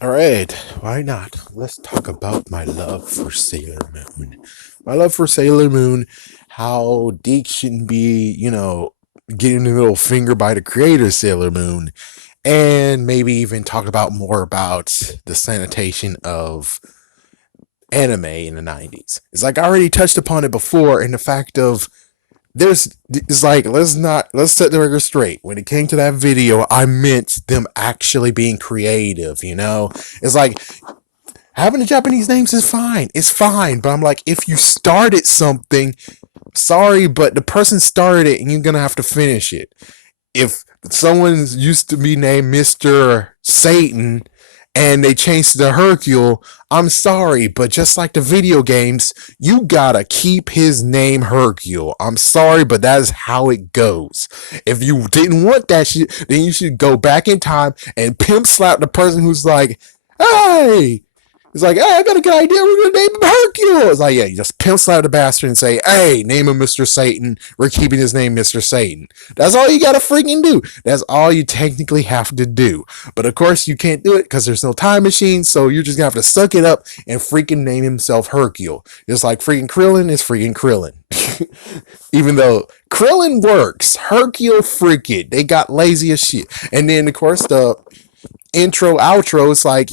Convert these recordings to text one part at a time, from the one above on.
All right, why not? Let's talk about my love for Sailor Moon. My love for Sailor Moon, how DiC shouldn't be, getting the middle finger by the creator of Sailor Moon, and maybe even talk about more about the sanitation of anime in the 90s. It's like I already touched upon it before, in the fact of it's like let's set the record straight. When it came to that video, I meant them actually being creative. It's like having the Japanese names is fine. It's fine. But I'm like, if you started something, sorry, but the person started it and you're gonna have to finish it. If someone's used to be named Mr. Satan and they changed to Hercule, I'm sorry, but just like the video games, you gotta keep his name Hercule. I'm sorry, but that's how it goes. If you didn't want that shit, then you should go back in time and pimp slap the person who's like, hey, it's like, hey, I got a good idea. We're gonna name him Hercule. It's like, yeah, you just pimp slap the bastard and say, hey, name him Mr. Satan. We're keeping his name Mr. Satan. That's all you gotta freaking do. That's all you technically have to do. But of course, you can't do it because there's no time machine. So you're just gonna have to suck it up and freaking name himself Hercule. Just like freaking Krillin is freaking Krillin. Even though Krillin works, Hercule freaking, they got lazy as shit. And then, of course, the intro outro is like,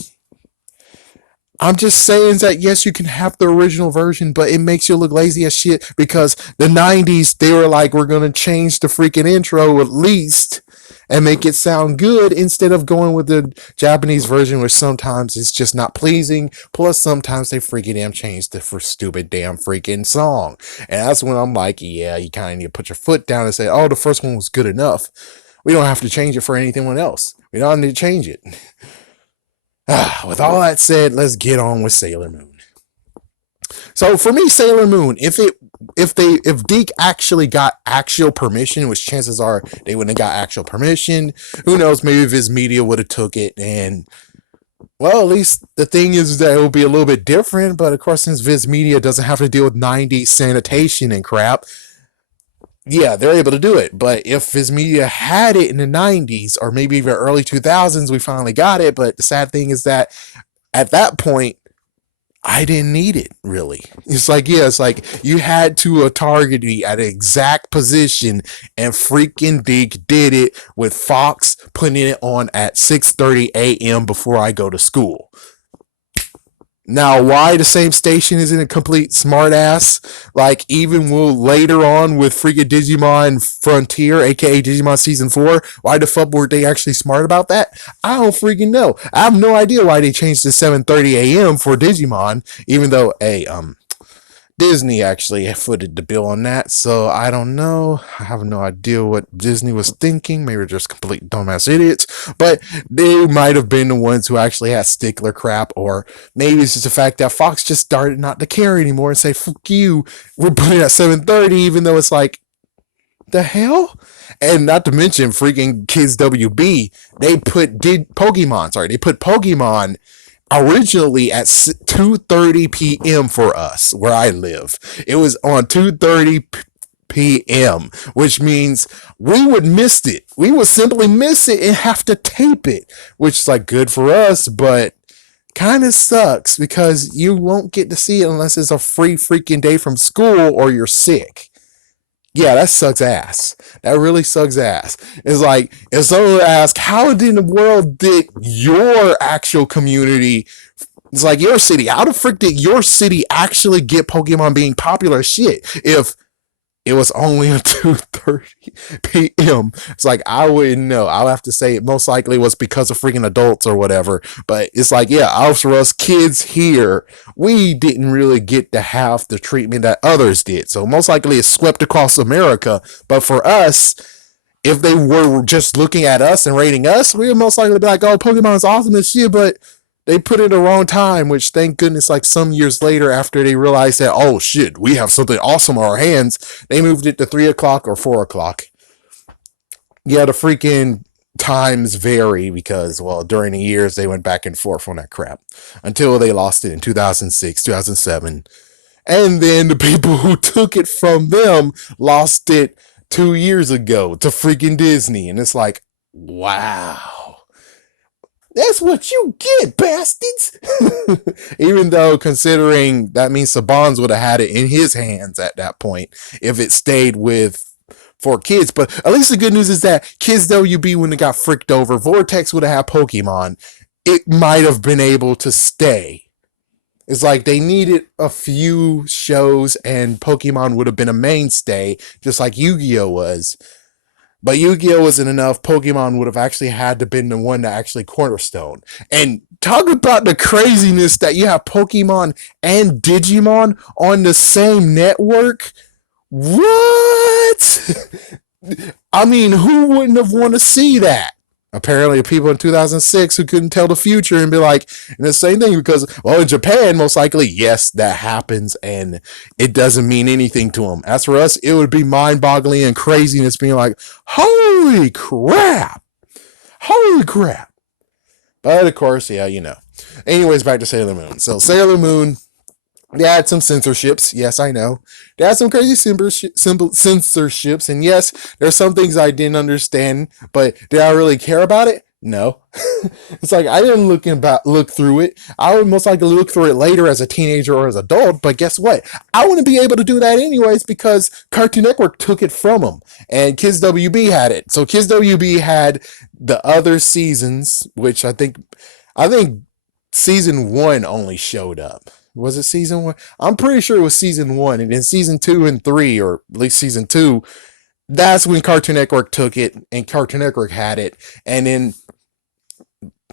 I'm just saying that yes, you can have the original version, but it makes you look lazy as shit because the 90s, they were like, we're going to change the freaking intro at least and make it sound good instead of going with the Japanese version, which sometimes it's just not pleasing. Plus, sometimes they freaking damn changed the for stupid damn freaking song. And that's when I'm like, yeah, you kind of need to put your foot down and say, oh, the first one was good enough. We don't have to change it for anything else. We don't need to change it. With all that said, let's get on with Sailor Moon. So for me, Sailor Moon, if DiC actually got actual permission, which chances are they wouldn't have got actual permission, who knows? Maybe Viz Media would have took it, and well, at least the thing is that it will be a little bit different. But of course, since Viz Media doesn't have to deal with 90s sanitation and crap, yeah, they're able to do it. But if Viz Media had it in the 90s or maybe even early 2000s, we finally got it. But the sad thing is that at that point, I didn't need it really. It's like, yeah, it's like you had to target me at an exact position, and freaking DiC did it with Fox putting it on at 6:30 a.m. before I go to school. Now, why the same station isn't a complete smartass? Like, even will later on with freaking Digimon Frontier, aka Digimon Season 4, why the fuck were they actually smart about that? I don't freaking know. I have no idea why they changed to 7:30 a.m. for Digimon, even though, hey, Disney actually footed the bill on that, so I don't know. I have no idea what Disney was thinking. Maybe they're just complete dumbass idiots, but they might have been the ones who actually had stickler crap, or maybe it's just the fact that Fox just started not to care anymore and say, fuck you, we're putting it at 7:30, even though it's like, the hell? And not to mention freaking Kids WB, they put Pokemon originally at 2:30 p.m. for us where I live. It was on 2:30 p.m., which means we would miss it. We would simply miss it and have to tape it, which is like good for us, but kind of sucks because you won't get to see it unless it's a free freaking day from school or you're sick. Yeah, that sucks ass. That really sucks ass. It's like, if someone asks, how in the world did your actual community, it's like your city, how the frick did your city actually get Pokemon being popular as shit if it was only at 2:30 p.m.? It's like, I wouldn't know. I'll have to say it most likely was because of freaking adults or whatever. But it's like, yeah, out for us kids here, we didn't really get to have the treatment that others did. So most likely it's swept across America. But for us, if they were just looking at us and rating us, we would most likely be like, oh, Pokemon's awesome and shit, but they put it in the wrong time, which thank goodness, like some years later, after they realized that, oh shit, we have something awesome on our hands, they moved it to 3 o'clock or 4 o'clock. Yeah, the freaking times vary because, well, during the years they went back and forth on that crap until they lost it in 2006, 2007. And then the people who took it from them lost it 2 years ago to freaking Disney. And it's like, wow. That's what you get, bastards. Even though, considering that means Saban's would have had it in his hands at that point if it stayed with for kids. But at least the good news is that Kids WB, when it got fricked over, Vortex would have had Pokemon. It might have been able to stay. It's like they needed a few shows, and Pokemon would have been a mainstay, just like Yu-Gi-Oh was. But Yu-Gi-Oh wasn't enough. Pokemon would have actually had to been the one that actually cornerstone. And talk about the craziness that you have Pokemon and Digimon on the same network. What? I mean, who wouldn't have want to see that? Apparently, people in 2006 who couldn't tell the future and be like, and the same thing because, well, in Japan, most likely, yes, that happens and it doesn't mean anything to them. As for us, it would be mind-boggling and craziness being like, holy crap. Holy crap. But of course, yeah, you know. Anyways, back to Sailor Moon. So Sailor Moon, they had some censorships. Yes, I know. They had some crazy censorships. And yes, there's some things I didn't understand, but did I really care about it? No. It's like I didn't look through it. I would most likely look through it later as a teenager or as an adult, but guess what? I wouldn't be able to do that anyways because Cartoon Network took it from them and Kids WB had it. So Kids WB had the other seasons, which I think season 1 only showed up. Was it season 1? I'm pretty sure it was season 1. And then season 2 and 3, or at least season 2, that's when Cartoon Network took it and Cartoon Network had it. And then,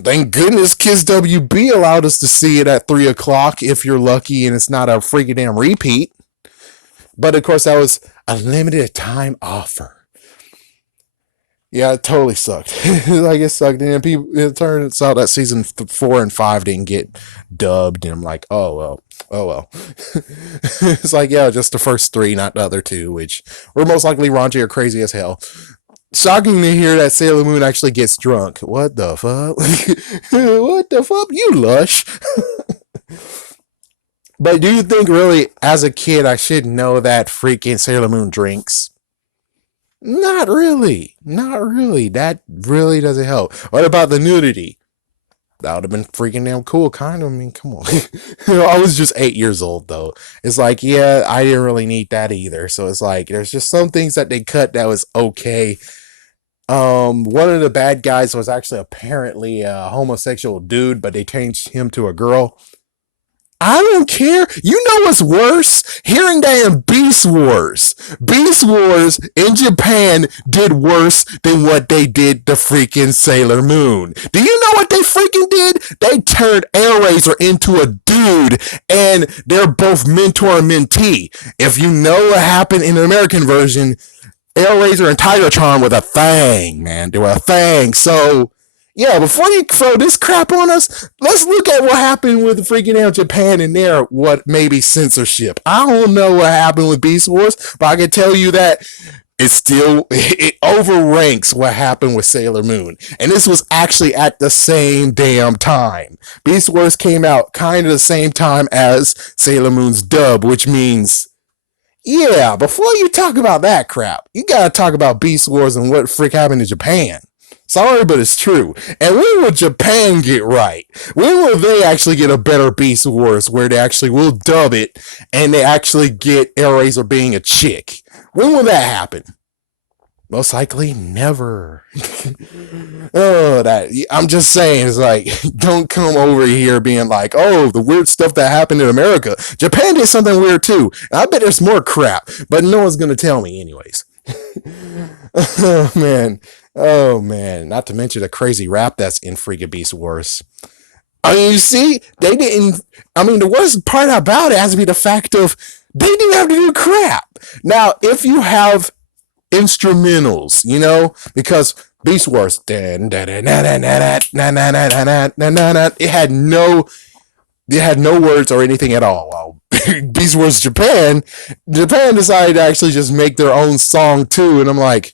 thank goodness, Kids WB allowed us to see it at 3 o'clock if you're lucky and it's not a freaking damn repeat. But of course, that was a limited time offer. Yeah, it totally sucked. Like it sucked. And people, it turns out that season 4 and 5 didn't get dubbed. And I'm like, oh well. It's like, yeah, just the first 3, not the other 2, which were most likely raunchy or crazy as hell. Shocking to hear that Sailor Moon actually gets drunk. What the fuck? What the fuck? You lush. But do you think really, as a kid, I should know that freaking Sailor Moon drinks? Not really. Not really. That really doesn't help. What about the nudity? That would have been freaking damn cool, kind of. I mean, come on. I was just 8 years old, though. It's like, yeah, I didn't really need that either. So it's like, there's just some things that they cut that was okay. One of the bad guys was actually apparently a homosexual dude, but they changed him to a girl. I don't care. You know what's worse? Hearing that in Beast Wars. Beast Wars in Japan did worse than what they did to freaking Sailor Moon. Do you know what they freaking did? They turned Airraiser into a dude, and they're both mentor and mentee. If you know what happened in the American version, Airraiser and Tiger Charm were the thing, man. They were a thing. So, yeah, before you throw this crap on us, let's look at what happened with freaking out Japan and their what maybe censorship. I don't know what happened with Beast Wars, but I can tell you that it overranks what happened with Sailor Moon. And this was actually at the same damn time. Beast Wars came out kind of the same time as Sailor Moon's dub, which means, yeah, before you talk about that crap, you gotta talk about Beast Wars and what frick happened in Japan. Sorry, but it's true. And when will Japan get right? When will they actually get a better Beast Wars where they actually will dub it and they actually get Airraiser being a chick? When will that happen? Most likely never. I'm just saying, it's like, don't come over here being like, oh, the weird stuff that happened in America. Japan did something weird too. And I bet there's more crap, but no one's gonna tell me anyways. Oh man. Oh man, not to mention the crazy rap that's in freaking Beast Wars. I mean, you see, they didn't. I mean, the worst part about it has to be the fact of they didn't have to do crap. Now, if you have instrumentals, you know, because Beast Wars, it had no words or anything at all. Well, Beast Wars Japan decided to actually just make their own song too, and I'm like,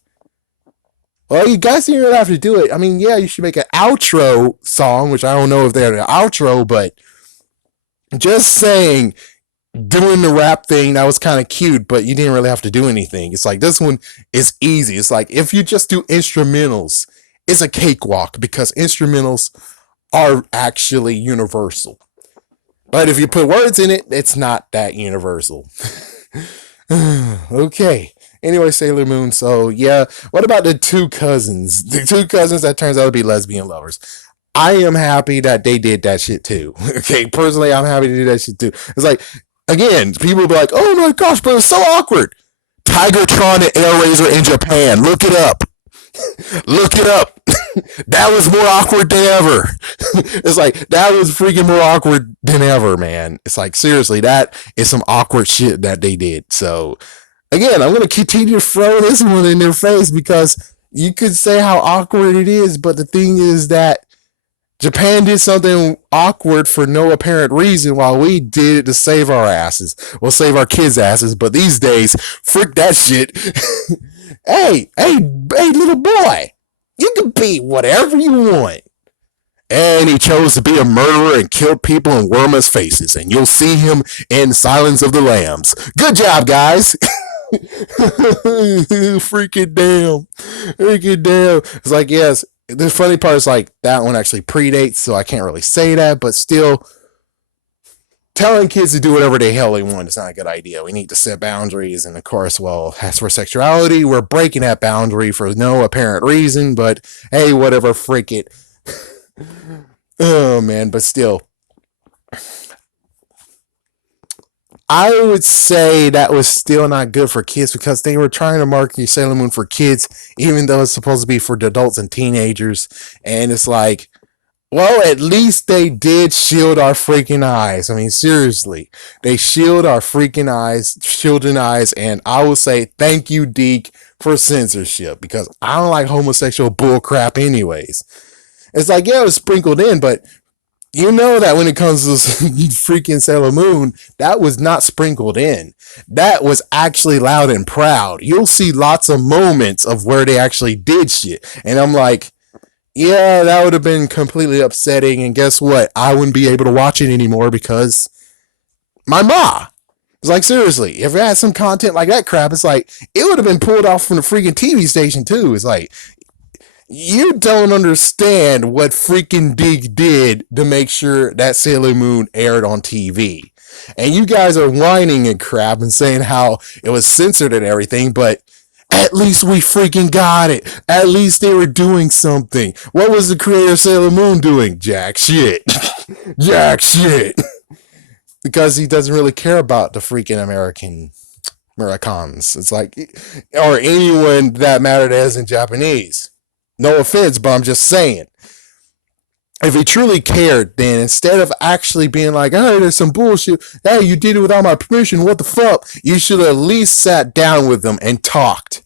well, you guys didn't really have to do it. I mean, yeah, you should make an outro song, which I don't know if they're an outro, but just saying, doing the rap thing, that was kind of cute, but you didn't really have to do anything. It's like, this one is easy. It's like, if you just do instrumentals, it's a cakewalk because instrumentals are actually universal. But if you put words in it, it's not that universal. Okay. Anyway, Sailor Moon. So yeah, what about the two cousins? The two cousins that turns out to be lesbian lovers. I am happy that they did that shit too. Okay, personally, I'm happy to do that shit too. It's like, again, people will be like, "Oh my gosh, but it's so awkward." Tigertron and Airraiser in Japan. Look it up. Look it up. That was more awkward than ever. It's like, that was freaking more awkward than ever, man. It's like, seriously, that is some awkward shit that they did. So again, I'm gonna continue to throw this one in their face because you could say how awkward it is, but the thing is that Japan did something awkward for no apparent reason while we did it to save our asses. We'll save our kids' asses, but these days, frick that shit. Hey, little boy, you can be whatever you want. And he chose to be a murderer and killed people in Worma's faces. And you'll see him in Silence of the Lambs. Good job, guys. Freaking damn. Freaking damn. It's like, yes, the funny part is like that one actually predates, so I can't really say that, but still, telling kids to do whatever the hell they want is not a good idea. We need to set boundaries, and of course, well, as for sexuality, we're breaking that boundary for no apparent reason, but hey, whatever, freak it. Oh man, but still, I would say that was still not good for kids because they were trying to market Sailor Moon for kids, even though it's supposed to be for adults and teenagers. And it's like, well, at least they did shield our freaking eyes. I mean, seriously, they shield our freaking eyes, children eyes, and I will say thank you, DiC, for censorship because I don't like homosexual bullcrap, anyways. It's like, yeah, it was sprinkled in, but you know that when it comes to freaking Sailor Moon, that was not sprinkled in. That was actually loud and proud. You'll see lots of moments of where they actually did shit. And I'm like, yeah, that would have been completely upsetting. And guess what? I wouldn't be able to watch it anymore because my ma. It's like, seriously, if it had some content like that crap, it's like, it would have been pulled off from the freaking TV station too. It's like, you don't understand what freaking DiC did to make sure that Sailor Moon aired on TV. And you guys are whining and crap and saying how it was censored and everything, but at least we freaking got it. At least they were doing something. What was the creator of Sailor Moon doing? Jack shit. Jack shit. Because he doesn't really care about the freaking Americans. It's like, or anyone that mattered as in Japanese. No offense, but I'm just saying. If he truly cared, then instead of actually being like, hey, there's some bullshit, hey, you did it without my permission, what the fuck? You should have at least sat down with them and talked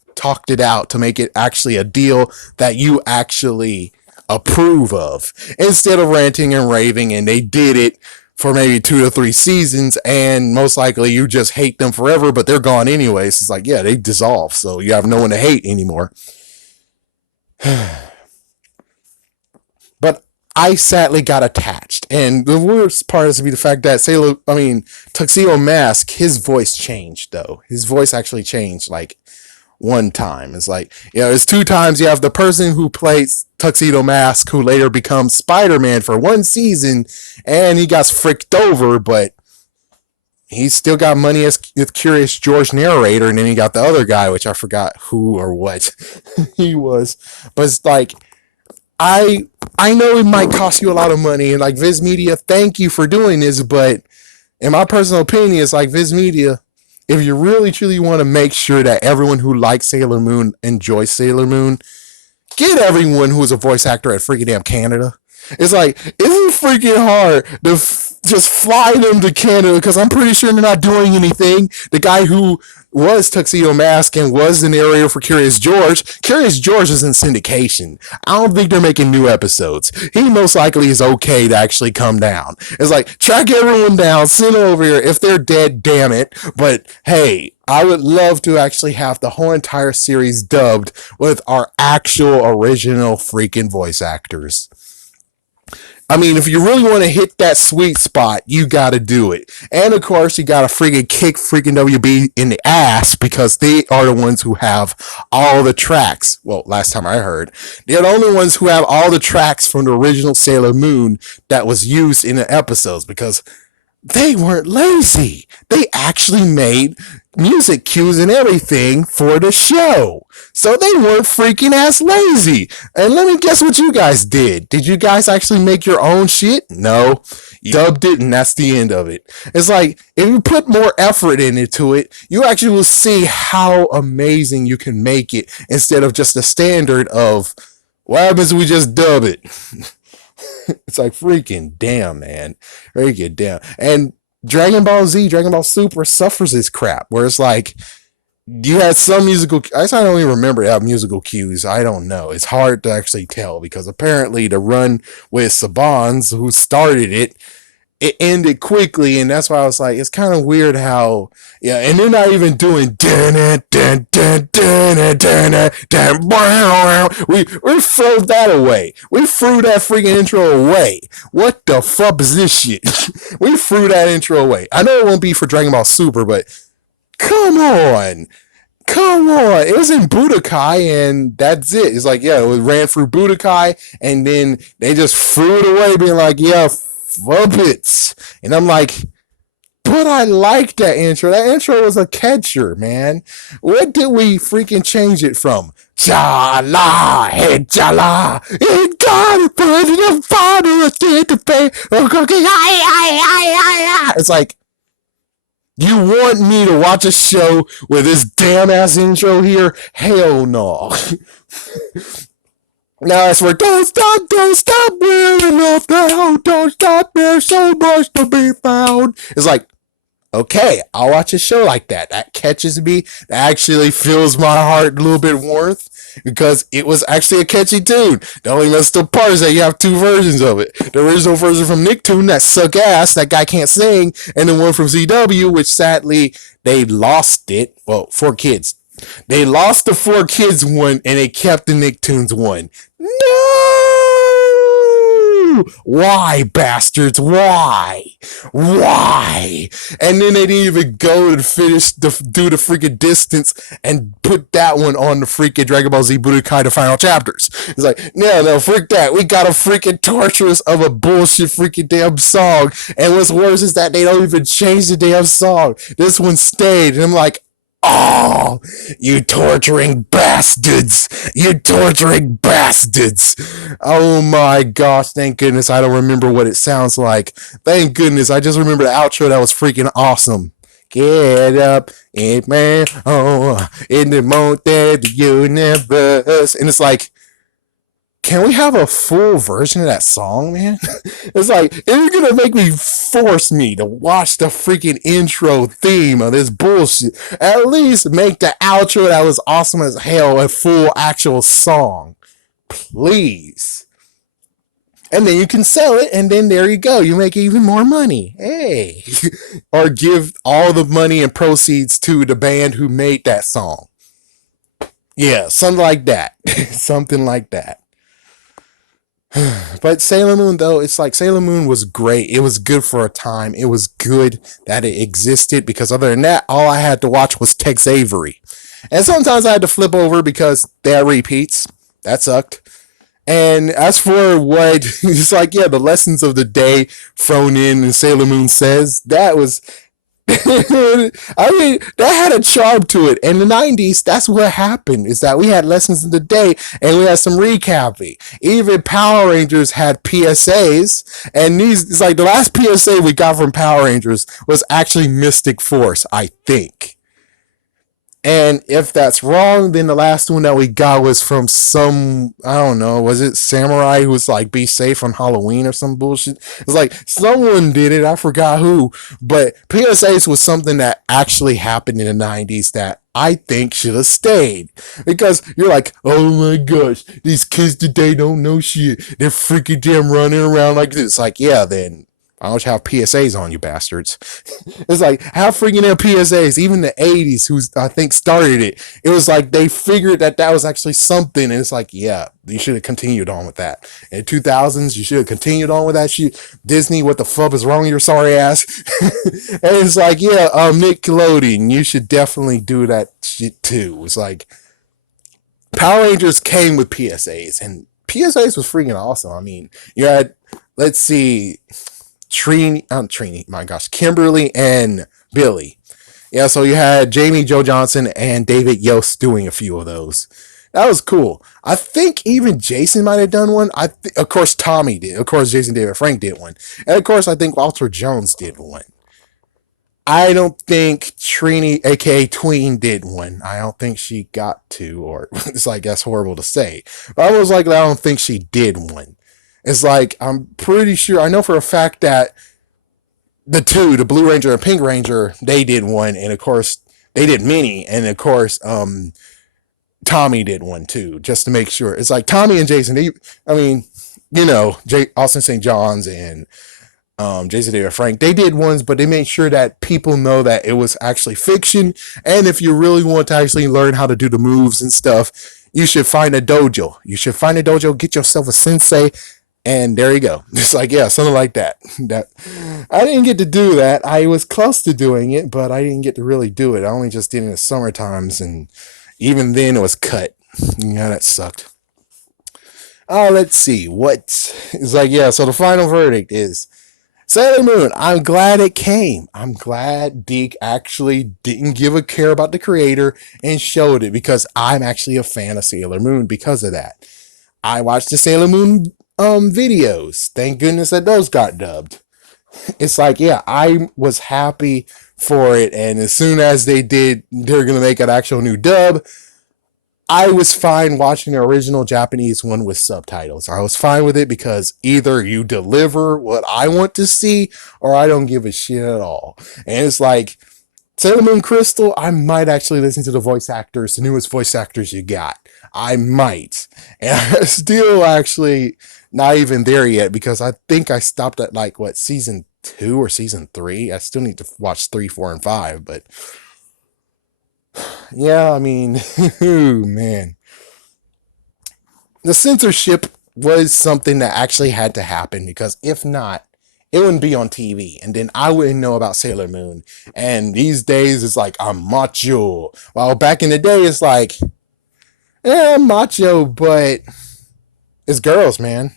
it out to make it actually a deal that you actually approve of. Instead of ranting and raving, and they did it for maybe 2 to 3 seasons, and most likely you just hate them forever, but they're gone anyways. It's like, yeah, they dissolve, so you have no one to hate anymore. But I sadly got attached. And the worst part is to be the fact that Tuxedo Mask, his voice changed though. His voice actually changed like one time. It's like, it's 2 times. You have the person who plays Tuxedo Mask who later becomes Spider-Man for 1 season and he got fricked over, but he's still got money as Curious George narrator, and then he got the other guy, which I forgot who or what he was. But it's like, I know it might cost you a lot of money, and like Viz Media, thank you for doing this, but in my personal opinion, it's like Viz Media, if you really truly want to make sure that everyone who likes Sailor Moon enjoys Sailor Moon, get everyone who is a voice actor at freaking damn Canada. It's like, isn't freaking hard to just fly them to Canada because I'm pretty sure they're not doing anything. The guy who was Tuxedo Mask and was the narrator for Curious George is in syndication. I don't think they're making new episodes. He most likely is okay to actually come down. It's like, track everyone down, send them over here. If they're dead, damn it. But hey, I would love to actually have the whole entire series dubbed with our actual original freaking voice actors. I mean, if you really want to hit that sweet spot, you got to do it. And of course, you got to freaking kick freaking WB in the ass because they are the ones who have all the tracks. Well, last time I heard, they're the only ones who have all the tracks from the original Sailor Moon that was used in the episodes because they weren't lazy. They actually made music cues and everything for the show. So they weren't freaking ass lazy. And let me guess what you guys did. Did you guys actually make your own shit? No. You dubbed it and that's the end of it. It's like, if you put more effort into it, you actually will see how amazing you can make it instead of just the standard of, what happens if we just dub it? It's like freaking damn, man. Freaking damn. And Dragon Ball Z, Dragon Ball Super suffers this crap where it's like you had some musical. I don't even remember how musical cues. I don't know. It's hard to actually tell because apparently the run with Saban's, who started it, it ended quickly, and that's why I was like, it's kind of weird how, yeah, and they're not even doing we threw that away. We threw that freaking intro away. What the fuck is this shit? We threw that intro away. I know it won't be for Dragon Ball Super, but come on. Come on. It was in Budokai, and that's it. It's like, yeah, it ran through Budokai, and then they just threw it away, being like, yeah, Fubbits. And I'm like, but I like that intro. That intro was a catcher, man. What did we freaking change it from? Jala, hey, Jala, it got put in the bottle of the It's like, you want me to watch a show with this damn ass intro here? Hell no. Now it's for don't stop, wearing off the don't stop, there's so much to be found. It's like, okay, I'll watch a show like that. That catches me. That actually fills my heart a little bit warmth because it was actually a catchy tune. The only messed up part is that you have two versions of it. The original version from Nicktoon that suck ass, that guy can't sing, and the one from CW, which sadly they lost it. Well, 4Kids. They lost the 4Kids one and they kept the Nicktoons one. No! Why, bastards? Why? And then they didn't even go to finish do the freaking distance and put that one on the freaking Dragon Ball Z Budokai, the final chapters. It's like, no, freak that. We got a freaking torturous of a bullshit freaking damn song. And what's worse is that they don't even change the damn song. This one stayed. And I'm like, oh, you torturing bastards. Oh my gosh, thank goodness I don't remember what it sounds like. Thank goodness, I just remember the outro that was freaking awesome. Get up, man, oh, in the mountain, the universe. And it's like, can we have a full version of that song, man? It's like, if you're gonna make me force me to watch the freaking intro theme of this bullshit, at least make the outro that was awesome as hell a full actual song. Please. And then you can sell it, and then there you go. You make even more money. Hey. Or give all the money and proceeds to the band who made that song. Yeah, something like that. Something like that. But Sailor Moon, though, it's like Sailor Moon was great. It was good for a time. It was good that it existed because other than that, all I had to watch was Tex Avery. And sometimes I had to flip over because they had repeats. That sucked. And as for what, it's like, yeah, the lessons of the day thrown in and Sailor Moon says, that was... I mean, that had a charm to it. In the 90s, that's what happened, is that we had lessons of the day and we had some recapping. Even Power Rangers had PSAs, and these, it's like the last PSA we got from Power Rangers was actually Mystic Force, I think. And if that's wrong, then the last one that we got was from some, I don't know, was it Samurai who was like, be safe on Halloween or some bullshit? It's like, someone did it, I forgot who. But PSAs was something that actually happened in the 90s that I think should have stayed. Because you're like, oh my gosh, these kids today don't know shit. They're freaking damn running around like this. Like, yeah, then Why don't you have PSAs on, you bastards? It's like, have freaking their PSAs. Even the 80s, who I think started it, it was like they figured that that was actually something. And it's like, yeah, you should have continued on with that. In the 2000s, you should have continued on with that shit. Disney, what the fuck is wrong with your sorry ass? And it's like, yeah, Nickelodeon, you should definitely do that shit too. It's like, Power Rangers came with PSAs, and PSAs was freaking awesome. I mean, you had, let's see, Trini, my gosh, Kimberly and Billy. Yeah, so you had Jamie Joe Johnson and David Yost doing a few of those. That was cool. I think even Jason might have done one. Of course, Tommy did. Of course, Jason David Frank did one. And of course, I think Walter Jones did one. I don't think Trini, aka Tween, did one. I don't think she got to, or it's like, that's horrible to say. But I was like, I don't think she did one. It's like, I'm pretty sure, I know for a fact that the Blue Ranger and Pink Ranger, they did one, and of course, they did many, and of course, Tommy did one too, just to make sure. It's like Tommy and Jason, I mean, Austin St. John's and Jason David Frank, they did ones, but they made sure that people know that it was actually fiction. And if you really want to actually learn how to do the moves and stuff, you should find a dojo. Get yourself a sensei, and there you go. It's like, yeah, something like that. That I didn't get to do that. I was close to doing it, but I didn't get to really do it. I only just did it in the summer times, and even then it was cut. Yeah, that sucked. Let's see. It's like, yeah, so the final verdict is Sailor Moon. I'm glad it came. I'm glad DiC actually didn't give a care about the creator and showed it, because I'm actually a fan of Sailor Moon because of that. I watched the Sailor Moon videos. Thank goodness that those got dubbed. It's like, yeah, I was happy for it, and as soon as they're gonna make an actual new dub, I was fine watching the original Japanese one with subtitles. I was fine with it, because either you deliver what I want to see, or I don't give a shit at all. And it's like, Sailor Moon Crystal, I might actually listen to the voice actors, the newest voice actors you got. I might. And I'm still actually not even there yet, because I think I stopped at like, season 2 or season 3? I still need to watch 3, 4, and 5, but yeah, I mean, man. The censorship was something that actually had to happen, because if not, it wouldn't be on TV, and then I wouldn't know about Sailor Moon. And these days, it's like, I'm macho. While back in the day, it's like, yeah, I'm macho, but it's girls, man.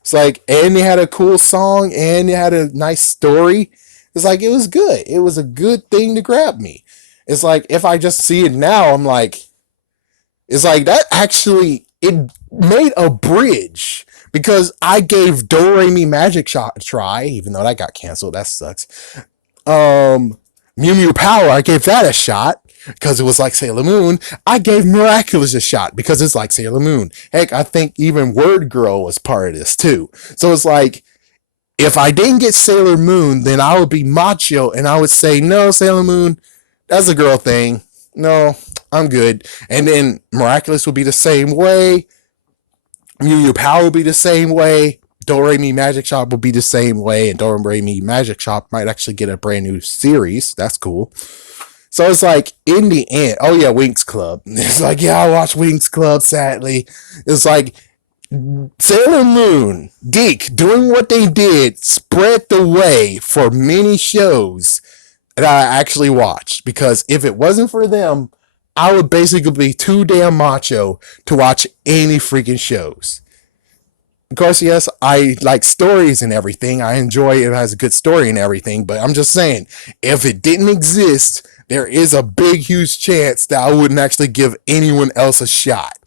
It's like, and they had a cool song, and they had a nice story. It's like, it was good. It was a good thing to grab me. It's like, if I just see it now, I'm like, it's like, that actually, it made a bridge, because I gave Do Re Mi Magic Shot a try, even though that got canceled. That sucks. Mew Mew Power, I gave that a shot, because it was like Sailor Moon. I gave Miraculous a shot, because it's like Sailor Moon. Heck, I think even Word Girl was part of this too. So it's like, if I didn't get Sailor Moon, then I would be macho, and I would say, no, Sailor Moon, that's a girl thing. No, I'm good. And then Miraculous will be the same way. Mew Mew Power will be the same way. Do Re Mi Magic Shop will be the same way. And Do Re Mi Magic Shop might actually get a brand new series. That's cool. So it's like, in the end, oh yeah, Winx Club. It's like, yeah, I watched Winx Club, sadly. It's like, Sailor Moon, DiC, doing what they did, spread the way for many shows that I actually watched, because if it wasn't for them, I would basically be too damn macho to watch any freaking shows. Of course, yes, I like stories and everything. I enjoy it has a good story and everything, but I'm just saying, if it didn't exist, there is a big, huge chance that I wouldn't actually give anyone else a shot.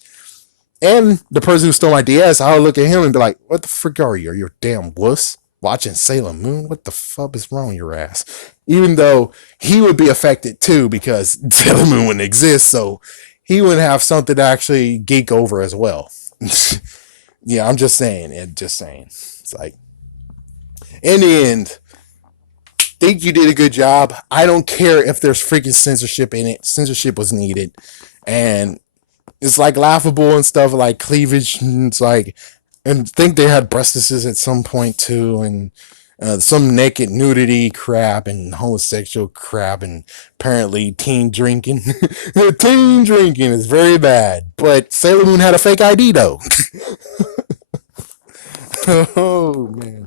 And the person who stole my DS, I would look at him and be like, what the frick are you? Are you a damn wuss? Watching Sailor Moon? What the fuck is wrong with your ass? Even though he would be affected too, because Sailor Moon wouldn't exist, so he would have something to actually geek over as well. Yeah, I'm just saying. It's like, in the end, think you did a good job. I don't care if there's freaking censorship in it. Censorship was needed. And it's like laughable and stuff, like cleavage. And it's like, and I think they had breastises at some point too. And some naked nudity crap and homosexual crap, and apparently teen drinking. Teen drinking is very bad. But Sailor Moon had a fake ID though. Oh man.